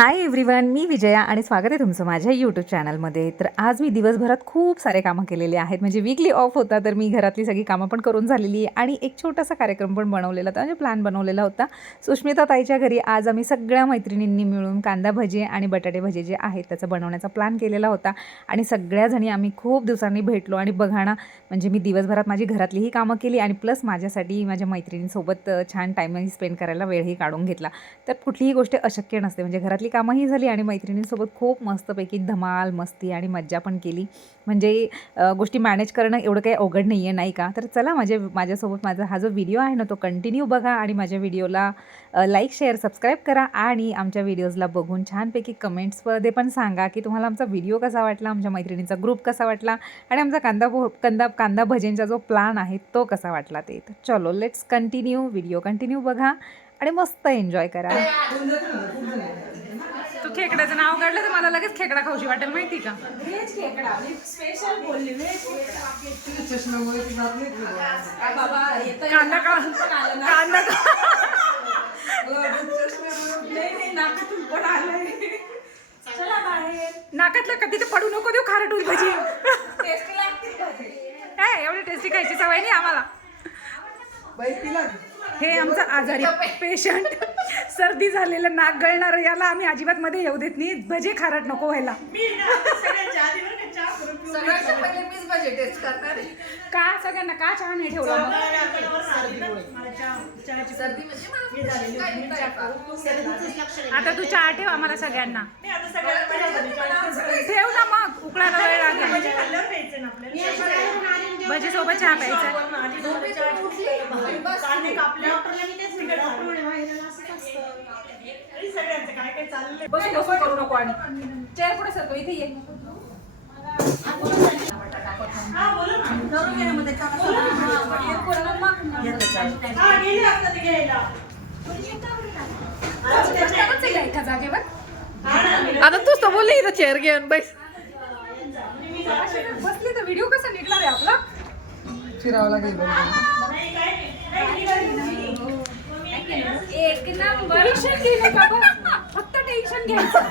Hi everyone मी विजया आणि स्वागत आहे तुमचं माझ्या यूट्यूब चॅनलमध्ये तर आज मी दिवसभरात खूप सारे कामं केलेले आहेत. म्हणजे वीकली ऑफ होता तर मी घरातली सगळी कामं पण करून झालेली आहे आणि एक छोटासा कार्यक्रम पण बनवलेला होता. म्हणजे प्लॅन बनवलेला होता. सुष्मिता ताईच्या घरी आज आम्ही सगळ्या मैत्रिणींनी मिळून कांदा भजी आणि बटाटे भजी जे आहेत त्याचा बनवण्याचा प्लॅन केलेला होता. आणि सगळ्याजणी आम्ही खूप दिवसांनी भेटलो आणि बघा ना म्हणजे मी दिवसभरात माझी घरातलीही कामं केली आणि प्लस माझ्यासाठी माझ्या मैत्रिणींसोबत छान टाईमही स्पेंड करायला वेळही काढून घेतला. तर कुठलीही गोष्ट अशक्य नसते. म्हणजे घरातली कामंही झाली आणि मैत्रिणींसोबत खूप मस्तपैकी धमाल मस्ती आणि मज्जा पण केली. म्हणजे गोष्टी मॅनेज करणं एवढं काही अवघड नाही आहे नाही का? तर चला माझ्या माझ्यासोबत माझा हा जो व्हिडिओ आहे ना तो कंटिन्यू बघा आणि माझ्या व्हिडिओला लाईक शेअर सबस्क्राईब करा आणि आमच्या व्हिडिओजला बघून छानपैकी कमेंट्समध्ये पण सांगा की तुम्हाला आमचा व्हिडिओ कसा वाटला आमच्या मैत्रिणींचा ग्रुप कसा वाटला आणि आमचा कांदा भो कांदा कांदा भजेंचा जो प्लान आहे तो कसा वाटला ते. तर चलो लेट्स कंटिन्यू व्हिडिओ कंटिन्यू बघा आणि मस्त एन्जॉय करा. तू खेकड्याचं नाव काढलं तर मला लगेच खेकडा खाऊशी वाटेल माहिती का? व्हेज खेकडा मी स्पेशल बोलली व्हेज खेकडा. आ बाबा येतं कांदा का कांदा नाकातून पण आलंय. चला बाहेर. नाकातलं कधी तर पडू नको देऊ भजी. टेस्टी लागतील भाजी. काय एवढी टेस्टी खायची सवय नाही आम्हाला. हे आमचं आजारी पेशंट सर्दी झालेलं नाक गळणार याला आम्ही अजिबात मध्ये येऊ देत नाही. भजे खारट नको व्हायला. का सगळ्यांना? का चहा नाही ठेवला? म्हणजे. आता तू चहा ठेव आम्हाला सगळ्यांना. ठेव ना मग. उकळायला वेळ लागेल. भजी सोबत चहा प्यायचा बसून बसून करू नको आणि. चेअर पुढे सरतो इथे ये. आता तूच तर बोलली इथं चेअर घेऊन बस. बसली तर व्हिडिओ कसा निघणार आहे आपला? एक नंबर टेन्शन गेले बाबा फक्त टेन्शन घ्यायचं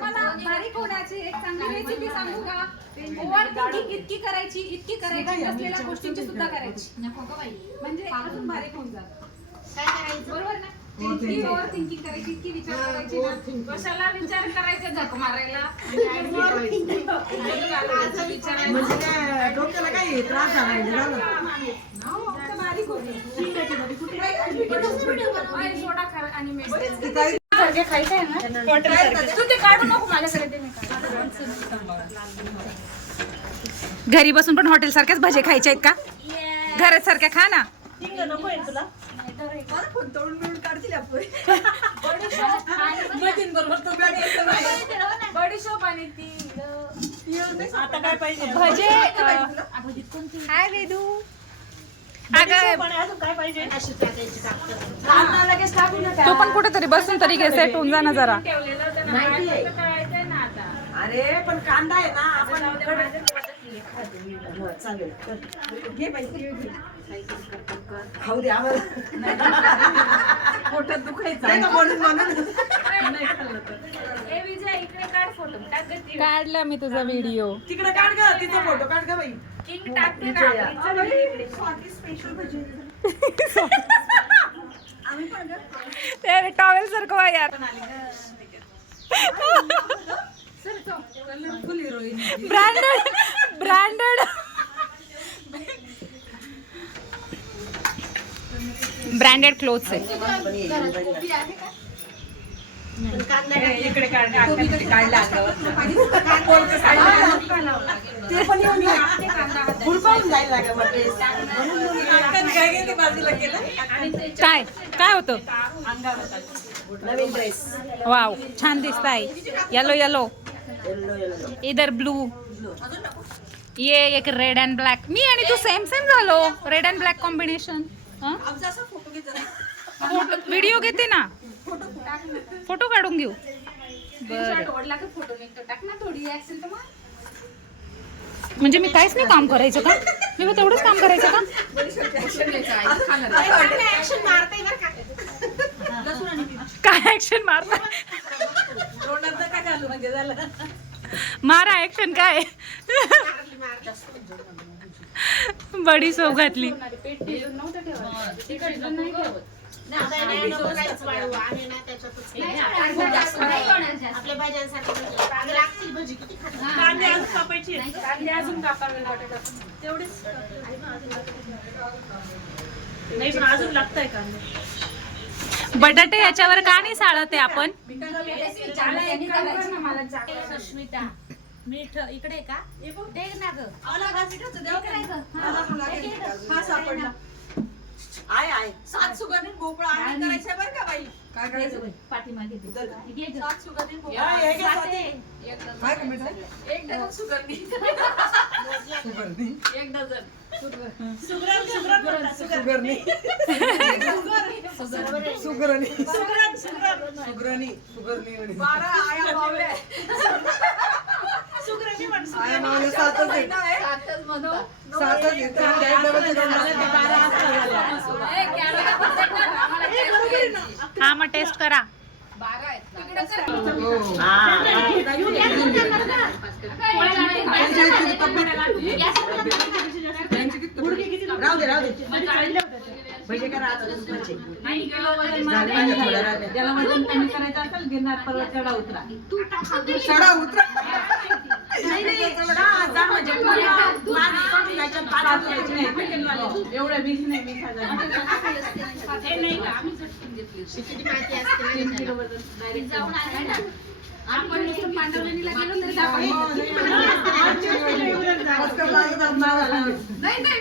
मला बारीक होण्याची एक चांगली रेसिपी सांगू का? ओव्हर थिंकिंग इतकी करायची इतकी करायची नसलेल्या गोष्टींची सुद्धा करायची. म्हणजे अजून बारीक होऊन जात. बरोबर ना? इतकी ओव्हर थिंकिंग करायची इतकी विचार करायची ना. कशाला विचार करायचे? झक मारायला. हो, फक्त बारीक होते. आई, सोडा खा आणि. सारखे खायचं आहे ना? तू ते काढू नको माझ्याकडे दे, मी काढते. घरी बसून पण हॉटेल सारख्याच भजे खायचे आहेत का? घरात सारख्या खा ना. बडीशोप आणि आता काय पाहिजे? भजे. हाय वेदू. अगं तू पण कुठेतरी बसून तरी घे सेट होऊन जा ना जरा. अरे पण कांदा आहे ना आपण हो, खाऊ दे आम्हाला. पोटात दुखायचं. म्हणून म्हणून काढला मी तुझा व्हिडिओ तिकडे काढ ग तिचा फोटो काढ. ग बाई. टॉवेल सारखं यार ब्रँडेड ब्रँडेड ब्रँडेड क्लोथ्स आहे इकडे काढ काढला गुडपावून जायला लागेल मग ड्रेस. म्हणून काय बाजूला केलं? काय? काय होतं? नवीन ड्रेस वाव छान दिसत आहे येलो येलो इधर ब्लू ये एक रेड अँड ब्लॅक मी आणि तू सेम सेम झालो. Red and black combination video घेते ना. फोटो काढून घेऊ. स्क्रीनशॉट ओढला का फोटो निघतो टाक ना थोडी असेल तर मग म्हणजे मी काहीच नाही काम करायचं का? मी मग तेवढंच काम करायचं का? काय ऍक्शन मारता? मारा ऍक्शन काय? बडी सोप घातली. आपल्या लागतील भजी किती कांदे अजून कापायची कांदे अजून कापावे लागतात. तेवढेच नाही पण अजून लागतंय कांदे. बटाटे याच्यावर का नाही साळते आपण. सुष्मिता मीठ इकडे का? दे ना ग. हा. आहे आहे सात सुगंधी भोपळा. आम्ही करायचं बरं का बाई? काय करायचं पाठीमागे दे. घे गं. सात सुगंधी या, भोपळा. हे घे सात स्वाती. आहे. एक डझन. कमीचं? एक डझन सुगंधी. सुगंधी? एक डझन. सुगरण सुगरण म्हणतात, सुगरण. सुगरणी सुगरणी सुगरण सुगरण सुगरणी सुगरणी म्हणे. बारा आया मावल्या सुगरणी म्हण आया मावल्या सातच आहे सातच म्हणतात. सातच आहे हा मग टेस्ट करा. राहू दे राहू दे. चढा उतरा किती माहिती असते माहिती आहे का? जाऊन आले ना. आपण नुसतं पांडवलेणीला गेलो तरी आपण- पटकन लागत आपणाला. नाही, नाही, नाही.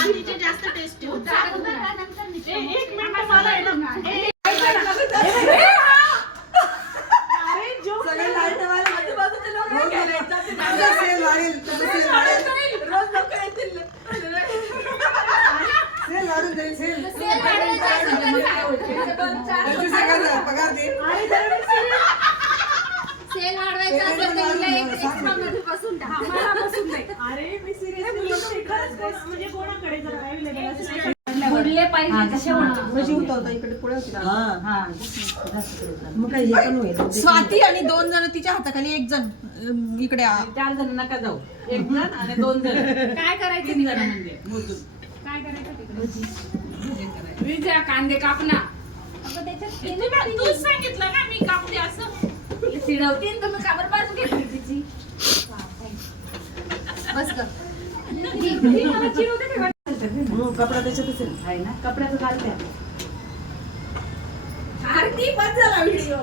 आधीचे जास्त टेस्टी होते सगळे लाईटवाले आजूबाजूचे लोक रोज गेले. तुझं सेल वाढेल, तुझं सेल वाढेल. सेल वाढून जाईल, सेल. सेल वाढवायचं असेल तर सांग. पंचवीस हजाराचा पगार दे. सेल वाढवायचं असेल तर हिला एक extra मध्ये बसून टाक. बुडले पाहिजे तसे मग काय हे पण होईल. स्वाती आणि दोन जण तिच्या हाताखाली एक जण अं, इकडे आ- चार जण नका जाऊ. एक जण आणि दोन जण. काय करायचं तीन जण म्हणजे काय करायचं तिकडे? विजया कांदे कापना तूच सांगितलं ना मी कापते असं. चिडवतीन तुम्ही काबर बाजू घेतली तिची? बस कर ही- मला चिडवते तेव्हा. कपडा त्याच्यातच आहे. आहे ना? कपड्याचं काढते आरती बंद झाला व्हिडिओ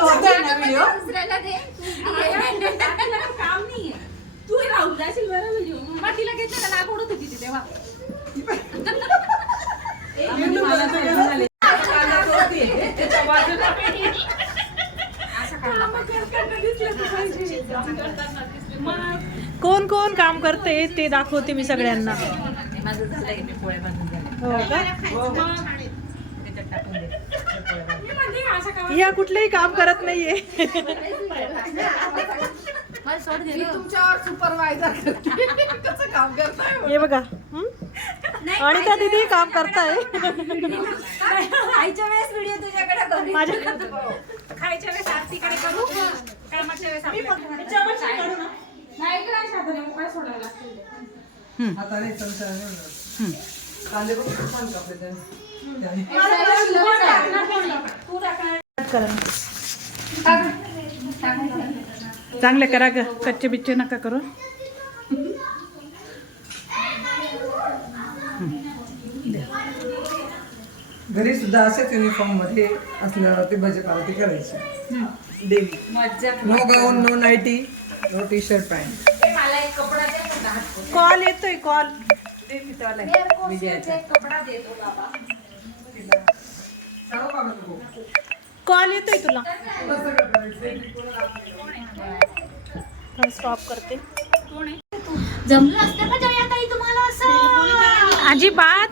होतोय ना व्हिडिओ? दुसऱ्याला दे. आपल्याला काम नाहीये. तू राहून जाशील बरं व्हिडिओ मग तिला घेतलं ओढत होती ती तेव्हा. कोण कोण काम करते ते दाखवते मी सगळ्यांना. हो का? या कुठलंही काम करत नाहीये. मी तुमच्यावर सुपरवायझर करते. कसं काम करताय हे बघा. हं? आणि त्या दिदी काम करताय. आईच्या वेळेस व्हिडिओ तुझ्याकडे करू माझ्या खायच्या वेळेस आरतीकडे करू कामाच्या वेळेस आपल्या- नाही इकडे अशा हाताने मोकळ्या सोडावं लागतील ते. हाताने चमचा घेऊन. कांदे बघ, छान कापले त्याने. त्याने. तू टाकणार. चांगले करा ग. कच्चे बिच्चे नका करू. घरी सुद्धा असेच युनिफॉर्ममध्ये असल्यावर ते भजे पावती करायची. Daily no gown no nighty no T shirt pant मला एक कपडा दे पण हात कॉल येतोय कॉल. एक कपडा देतो बाबा. कॉल येतोय तुला. स्टॉप करते. जमलं असतं का जया ताई तुम्हाला असं? अजिबात.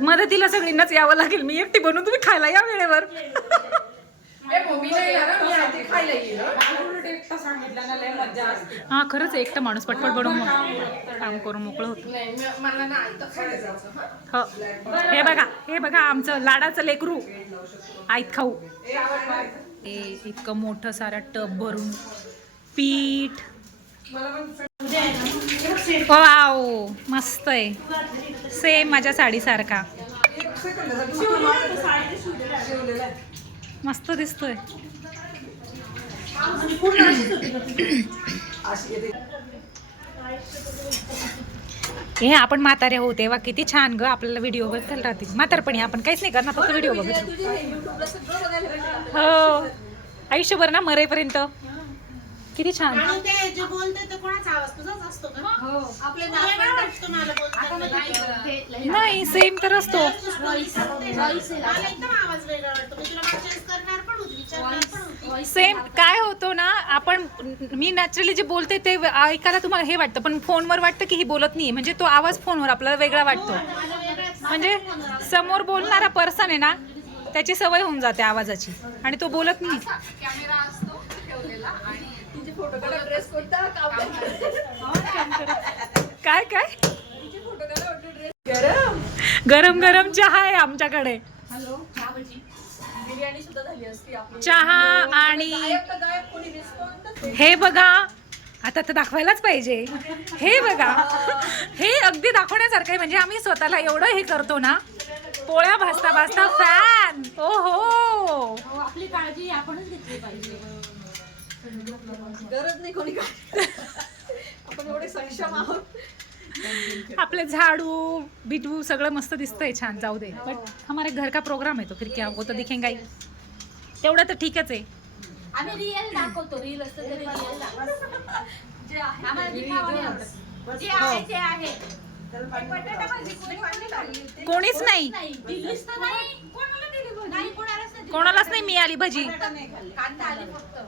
मदतीला सगळींनाच यावं लागेल. मी एकटी बनवून तुम्ही खायला या वेळेवर. हा खरंच एकटा माणूस पटपट बनवून मग काम करून मोकळं होतं. हो. हे. बघा हे बघा आमचं लाडाचं लेकरू. आईत खाऊ. हे इतकं मोठं सारा टब भरून पीठ. वाव मस्त आहे. सेम माझ्या साडीसारखा. आहे मस्त दिसतोय. हे आपण म्हातारे हो तेव्हा किती छान ग आपल्याला व्हिडिओ बघत राहतील. म्हातारपणी आपण काहीच नाही करणार फक्त व्हिडिओ बघत हो. आयुष्यभर ना मरेपर्यंत. किती छान. बोलताना. नाही सेम तर असतो. मला एकदम आवाज वेगळा वाटतो. मी तुला मागच्या वेळेस करणार पण होती विचारणार पण होती. सेम काय होतो ना आपण मी नॅचरली जे बोलते ते ऐकायला तुम्हाला हे वाटतं पण फोनवर वाटतं की ही बोलत नाही म्हणजे तो आवाज फोनवर आपल्याला वेगळा वाटतो. म्हणजे समोर बोलणारा पर्सन आहे ना त्याची सवय होऊन जाते आवाजाची. आणि तो बोलत नाही. काय काय? गरम गरम चहा आहे आमच्याकडे. चहा आणि हे बघा आता तर दाखवायलाच पाहिजे. हे बघा हे अगदी दाखवण्यासारखं आहे. म्हणजे आम्ही स्वतःला एवढं हे करतो ना पोळ्या भाजता भाजता फॅन ओ हो. आपली काळजी आपणच घेतली पाहिजे. गरज नाही कोणी काय आपण एवढे सक्षम आहोत. आपले झाडू बिटू सगळं मस्त दिसतंय छान जाऊ दे. बट हमारे घर का प्रोग्राम आहे तो फिर क्या वो तो दिखेगा ही. तेवढं तर ठीकच आहे. आम्ही रिअल दाखवतो रील असतं तरी रिअल दाखवतो जे आहे आम्हाला दिखावा नाही आवडत. जे आहे ते आहे. बटाटा भाजी कोणी कोणी खाल्ली? कोणीच नाही. नाही. दिलीच तर नाही. कोणाला दिली भाजी? नाही कोणालाच नाही दिली. कोणालाच नाही मिळाली भजी. कांदा आली फक्त.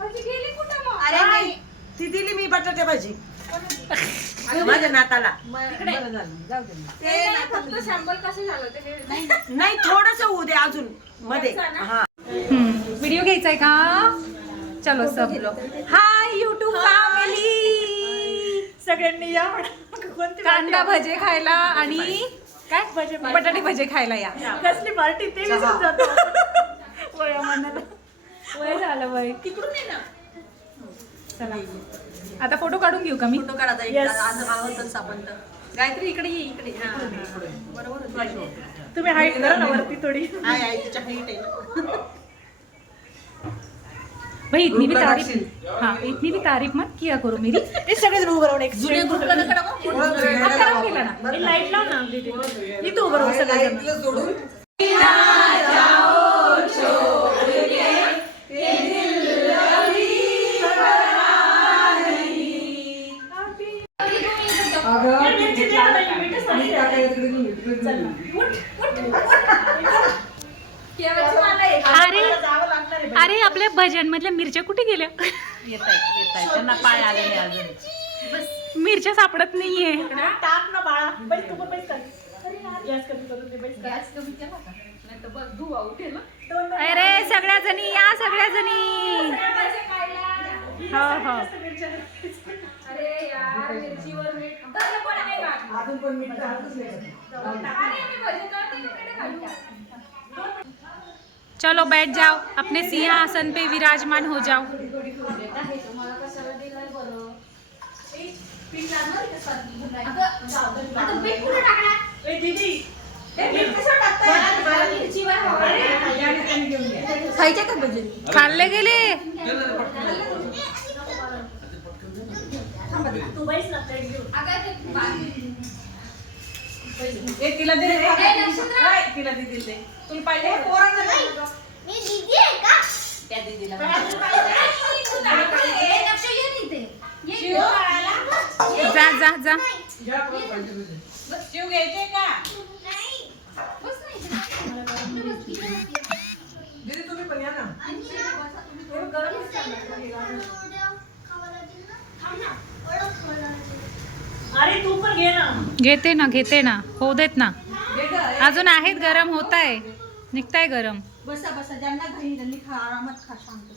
अरे नाही. ती दिली मी बटाटे भाजी. माझ्या नाताला. ते नाही, फक्त सॅम्पल कसं झालं ते हे- नाही. थोडस होऊ दे अजून. मध्ये. हा. व्हिडिओ घ्यायचाय का? चलो सब हाय युट्यूब फॅमिली सगळ्यांनी या. कांदा भजे खायला आणि काय? बटाटे भजे खायला या. कसली पार्टी? ते विसरून जातो. वय झालं वय तिकडून ये ना. चला. आता फोटो काढून घेऊ का मी? फोटो आज तर. गायत्री इकडे ये इकडे हा. बरोबर तुम्ही हाईट करा ना वरती थोडी. आहे आहे तिच्या height आहे ना. भाई इतनी भी तारीफ. हाँ इतनी भी तारीफ मत किया करो मेरी. ते सगळेच उभं राहून एक जुने ग्रुपला नका टाकू. हा, करून गेला ना. लाइट लाव ना इथं उभं राहू सगळेजण. ऐकलं सोडून. अरे आपल्या भजन मधल्या मिरच्या कुठे गेल्या त्यांना पाय आलेले अजून मिरच्या सापडत नाहीये टाक ना बाळा बैस तू पण बैस कर. गॅस कमी केला का? नाही तर बघ धुवा उठेल ना. अरे सगळ्या जणी या सगळ्या जणी हो हो अरे यार मिरचीवर मीठ? अजून पण मीठ टाकतच नाही? अरे मी भजी मीठ घालू? चलो बैठ जाओ अपने सिंह आसन पे विराजमान हो जाओ। तू ए तिला दिले रे. काय तिला दे दिल दे. पाहिले पाहिजे हे पोरांना नाही. मी दीदी आहे का? त्या दीदीला शिव. जा जा जा. घ्या परत पाहिजे शिव घ्यायचे का? नाही. दीदी तुम्ही पण या ना. आणि ना, मी सगळं खावायला थांब ना. अरे तू पण घे ना. घेते ना घेते ना. होऊ देत ना. अजून आहेत गरम होत आहे निघताय गरम. बसा बसा. ज्यांना घरी त्यांनी खा आरामात खा शांत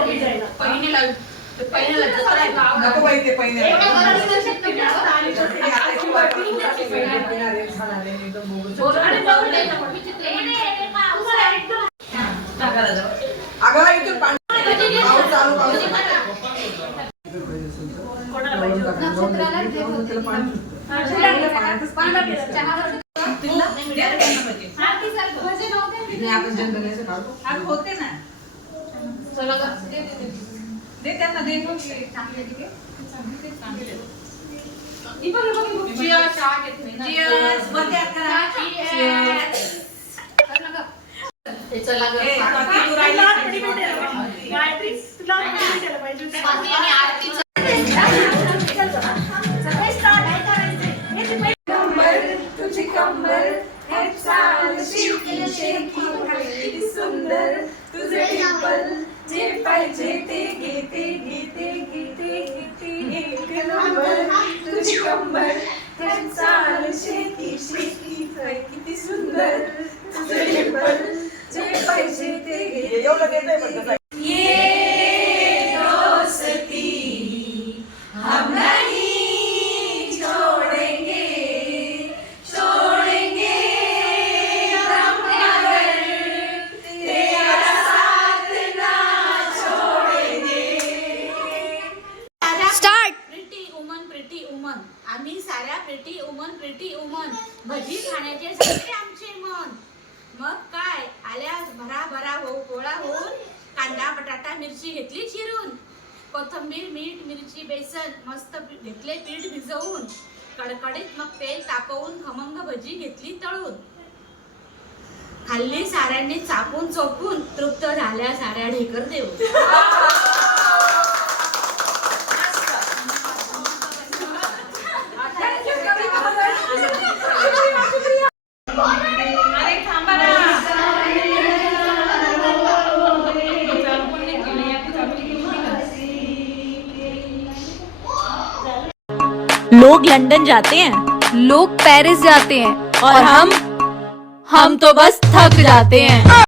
बाई ते पहिने. अगं इथून पाणी पाऊस चालू पाऊस इथं पाहिजे असेल तर. लावून टाका, लावून द्या. लावून त्याला पाणी सुटतं. पाण्यातच पाणी दिसतं. नाही, आपण जनरल काढतो होते ना दे त्यांना दे गायत्री हम नहीं भजी घेतली तळून. खाल्ली साऱ्यांनी चापून चोपून तृप्त झाल्या साऱ्या ढेकर देऊ लोग लंदन जाते हैं। लोग पेरिस जाते हैं और हम हम तो बस थक जाते हैं।